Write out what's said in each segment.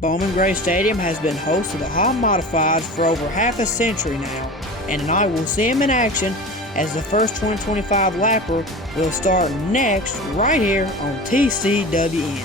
Bowman Gray Stadium has been host to the Hot Modifieds for over half a century now, and tonight we'll see him in action as the first 2025 lapper will start next right here on TCWN.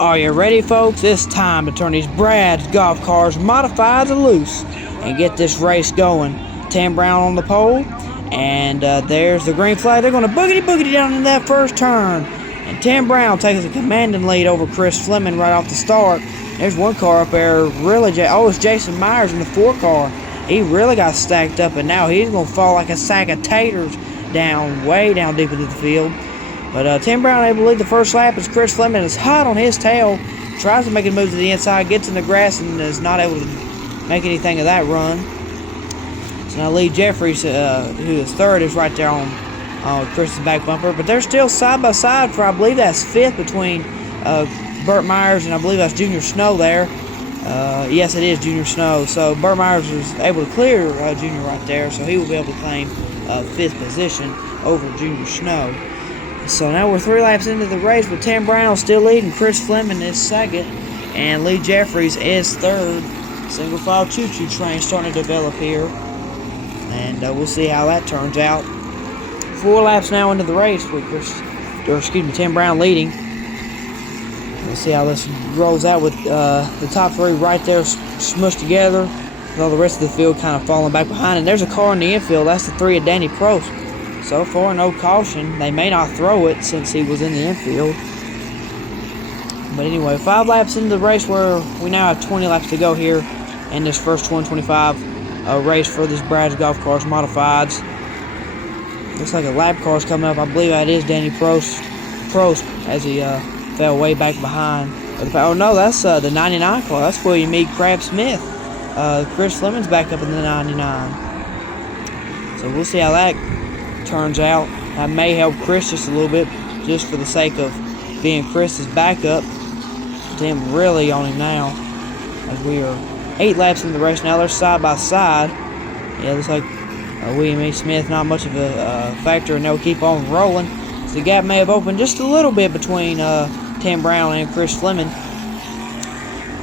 Are you ready, folks? It's time to turn these Brad's golf cars modifieds loose and get this race going. Tim Brown on the pole, and there's the green flag. They're going to boogity down in that first turn. And Tim Brown takes a commanding lead over Chris Fleming right off the start. There's one car up there, really. It's Jason Myers in the 4 car. He really got stacked up, and now he's going to fall like a sack of taters way down deep into the field. But Tim Brown able to lead the first lap as Chris Fleming is hot on his tail. Tries to make a move to the inside, gets in the grass, and is not able to make anything of that run. So now Lee Jeffries, who is third, is right there on Chris's back bumper. But they're still side by side for, I believe that's 5th between Burt Myers and I believe that's Junior Snow there. Yes, it is Junior Snow. So Burt Myers was able to clear Junior right there, so he will be able to claim 5th position over Junior Snow. So now we're 3 laps into the race with Tim Brown still leading. Chris Fleming is second, and Lee Jeffries is third. Single file choo-choo train starting to develop here, and we'll see how that turns out. 4 laps now into the race with Tim Brown leading. We'll see how this rolls out with the top 3 right there smushed together, with all the rest of the field kind of falling back behind. And there's a car in the infield. That's the 3 of Danny Prost. So far, no caution. They may not throw it since he was in the infield. But anyway, 5 laps into the race where we now have 20 laps to go here in this first 2025 race for this Brad's Golf Cars Modifieds. Looks like a lap car's coming up. I believe that is Danny Prost as he fell way back behind. Oh no, that's the 99 car. That's William E. Crab Smith. Chris Fleming's back up in the 99. So we'll see how that turns out. That may help Chris just a little bit, just for the sake of being Chris's backup. Tim really on him now, as we are 8 laps in the race now. They're side by side. Yeah, looks like William E. Smith not much of a factor, and they'll keep on rolling. So the gap may have opened just a little bit between Tim Brown and Chris Fleming,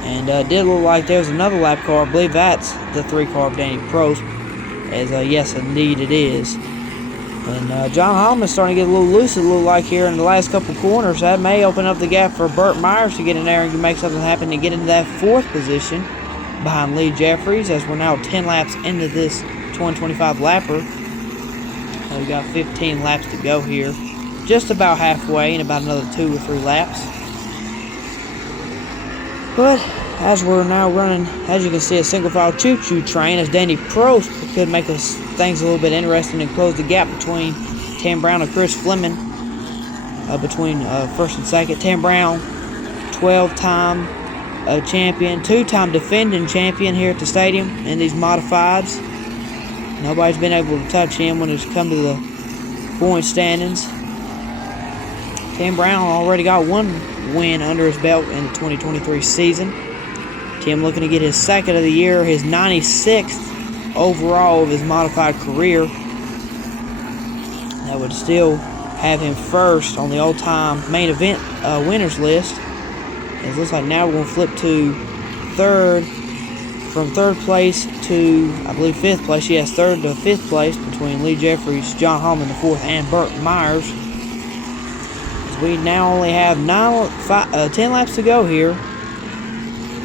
and did look like there was another lap car. I believe that's the 3 car of Danny Prost, as yes indeed it is. And John Hallman's starting to get a little loose, it looked like, here in the last couple corners. That may open up the gap for Burt Myers to get in there and make something happen to get into that 4th position behind Lee Jeffries, as we're now 10 laps into this 2025 lapper. So we got 15 laps to go here. Just about halfway, in about another 2 or 3 laps. But as we're now running, as you can see, a single file choo-choo train, as Danny Prost could make things a little bit interesting and close the gap between Tim Brown and Chris Fleming, between first and second. Tim Brown, 12-time champion, 2-time defending champion here at the stadium in these modifieds. Nobody's been able to touch him when it's come to the point standings. Tim Brown already got 1 win under his belt in the 2023 season. Tim looking to get his 2nd of the year, his 96th overall of his modified career. That would still have him first on the all-time main event winners list. It looks like now we're going to flip to 3rd, from 3rd place to, I believe, 5th place. Yes, 3rd to 5th place between Lee Jeffries, John Hallman the 4th, and Burt Myers. As we now only have 10 laps to go here.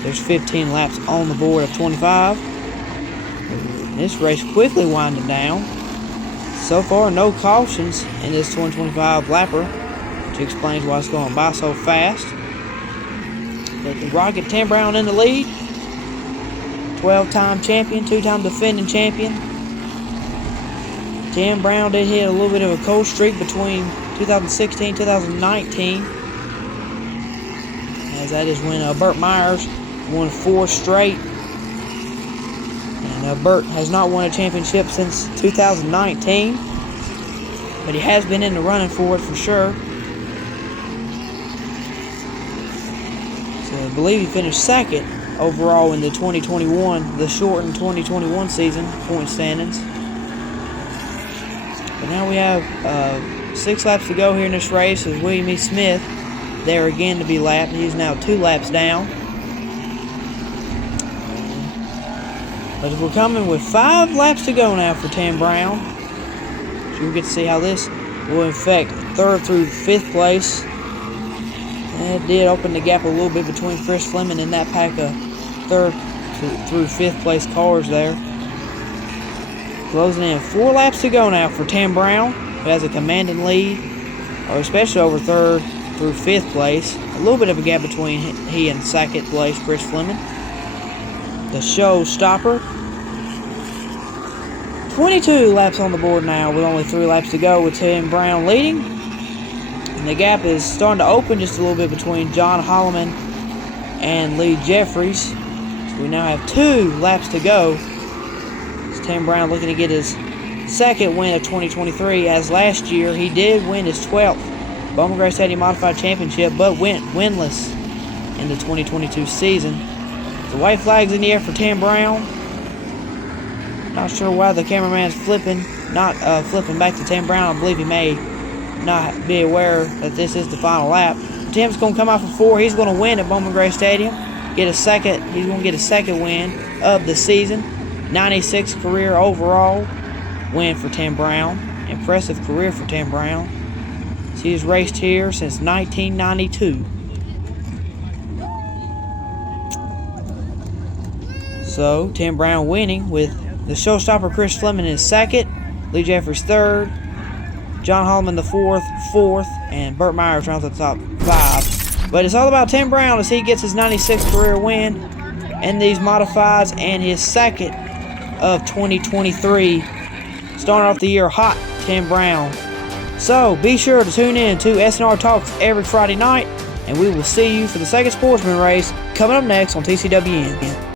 There's 15 laps on the board of 25. This race quickly winding down. So far, no cautions in this 2025 lapper, which explains why it's going by so fast. But the Rocket Tim Brown in the lead. 12-time champion, 2-time defending champion. Tim Brown did hit a little bit of a cold streak between 2016 2019. As that is when Burt Myers won 4 straight. And Burt has not won a championship since 2019. but he has been in the running for it for sure. So I believe he finished second overall in the 2021, the shortened 2021 season point standings. But now we have 6 laps to go here in this race as William E. Smith there again to be lapped. He's now 2 laps down. But we're coming with 5 laps to go now for Tim Brown. So we'll get to see how this will affect 3rd through 5th place. And it did open the gap a little bit between Chris Fleming and that pack of 3rd through 5th place cars there. Closing in 4 laps to go now for Tim Brown, who has a commanding lead, or especially over 3rd through 5th place. A little bit of a gap between he and 2nd place Chris Fleming. The showstopper. 22 laps on the board now with only 3 laps to go with Tim Brown leading. And the gap is starting to open just a little bit between John Holloman and Lee Jeffries. So we now have 2 laps to go. It's Tim Brown looking to get his 2nd win of 2023, as last year he did win his 12th Bowman Gray Stadium Modified Championship, but went winless in the 2022 season. The white flag's in the air for Tim Brown. Not sure why the cameraman's flipping back to Tim Brown. I believe he may not be aware that this is the final lap. Tim's going to come out for 4. He's going to win at Bowman Gray Stadium. He's going to get a 2nd win of the season. 96 career overall win for Tim Brown. Impressive career for Tim Brown. He's raced here since 1992. So, Tim Brown winning with the showstopper Chris Fleming in 2nd, Lee Jeffries 3rd, John Holloman the 4th, and Burt Myers rounds the top 5. But it's all about Tim Brown as he gets his 96th career win in these modifieds and his 2nd of 2023. Starting off the year hot, Tim Brown. So, be sure to tune in to SNR Talks every Friday night, and we will see you for the 2nd Sportsman race coming up next on TCWN.